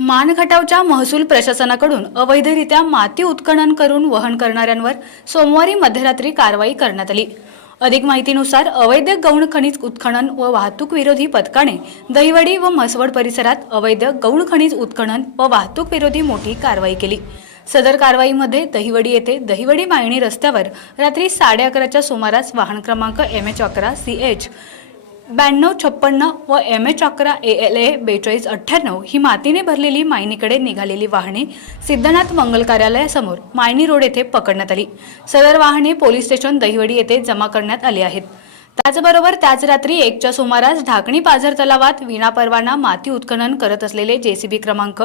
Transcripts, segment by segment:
मानखटावच्या महसूल प्रशासनाकडून अवैधरित्या माती उत्खनन करून वहन करणाऱ्यांवर सोमवारी मध्यरात्री कारवाई करण्यात आली. अधिक माहितीनुसार अवैध गौण खनिज उत्खनन व वाहतूक विरोधी पथकाने दहिवडी व म्हसवड परिसरात अवैध गौण खनिज उत्खनन व वाहतूक विरोधी मोठी कारवाई केली. सदर कारवाईमध्ये दहिवडी येथे दहिवडी मायणी रस्त्यावर रात्री साडे अकराच्या सुमारास वाहन क्रमांक एम एच अकरा सी एच ब्याण्णव छप्पन्न व एम एच अकरा ए एल ए बेचाळीस अठ्ठ्याण्णव ही मातीने भरलेली मायनीकडे निघालेली वाहने सिद्धनाथ मंगल कार्यालयासमोर मायनी रोड येथे पकडण्यात आली. सदर वाहने पोलीस स्टेशन दहिवडी येथे जमा करण्यात आली आहेत. त्याचबरोबर त्याच रात्री एकच्या सुमारास ढाकणी पाझर तलावात विनापरवाना माती उत्खनन करत असलेले जेसीबी क्रमांक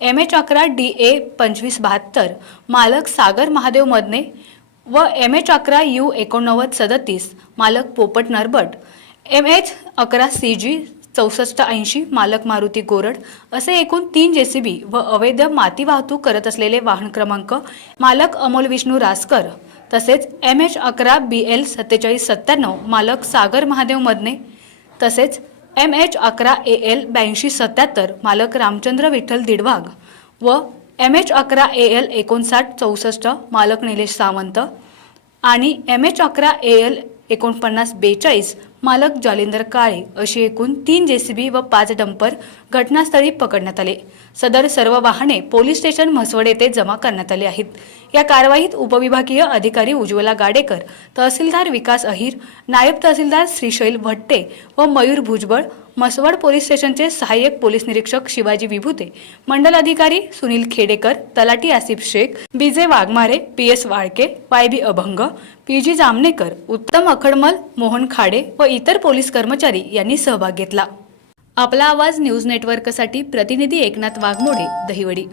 एम एच अकरा डी ए पंचवीस बहात्तर मालक सागर महादेव मदने व एम एच अकरा यू एकोणनव्वद सदतीस मालक पोपट नरबट एम एच अकरा सी जी चौसष्ट ऐंशी मालक मारुती गोरड असे एकूण तीन जेसीबी व अवैध माती वाहतूक करत असलेले वाहन क्रमांक मालक अमोल विष्णू रासकर तसेच एम एच अकरा बी एल सत्तेचाळीस सत्त्याण्णव मालक सागर महादेव मदने तसेच एम एच अकरा ए एल ब्याऐंशी सत्याहत्तर मालक रामचंद्र विठ्ठल दिडवाग व एम एच अकरा ए एल एकोणसाठ चौसष्ट मालक निलेश सावंत आणि एम एच अकरा ए एल एकोणपन्नास बेचाळीस मालक जालिंदर काळे अशी एकूण तीन जेसीबी व पाच डंपर घटनास्थळी पकडण्यात आले. सदर सर्व वाहने पोलीस स्टेशन म्हसवड येथे जमा करण्यात आले आहेत. या कारवाईत उपविभागीय अधिकारी उज्ज्वला गाडेकर तहसीलदार विकास अहिर नायब तहसीलदार श्रीशैल भट्टे व मयूर भुजबळ मसवड पोलीस स्टेशनचे सहाय्यक पोलीस निरीक्षक शिवाजी विभूते मंडल अधिकारी Sunil Khedekar talathi Asif Shaikh BJ Waghmare P S Walke Y B Abhang P G जामनेकर उत्तम अखडमल मोहन खाडे व इतर पोलीस कर्मचारी यांनी सहभाग घेतला. आपला आवाज न्यूज नेटवर्कसाठी प्रतिनिधी एकनाथ वाघमोडे दहिवडी.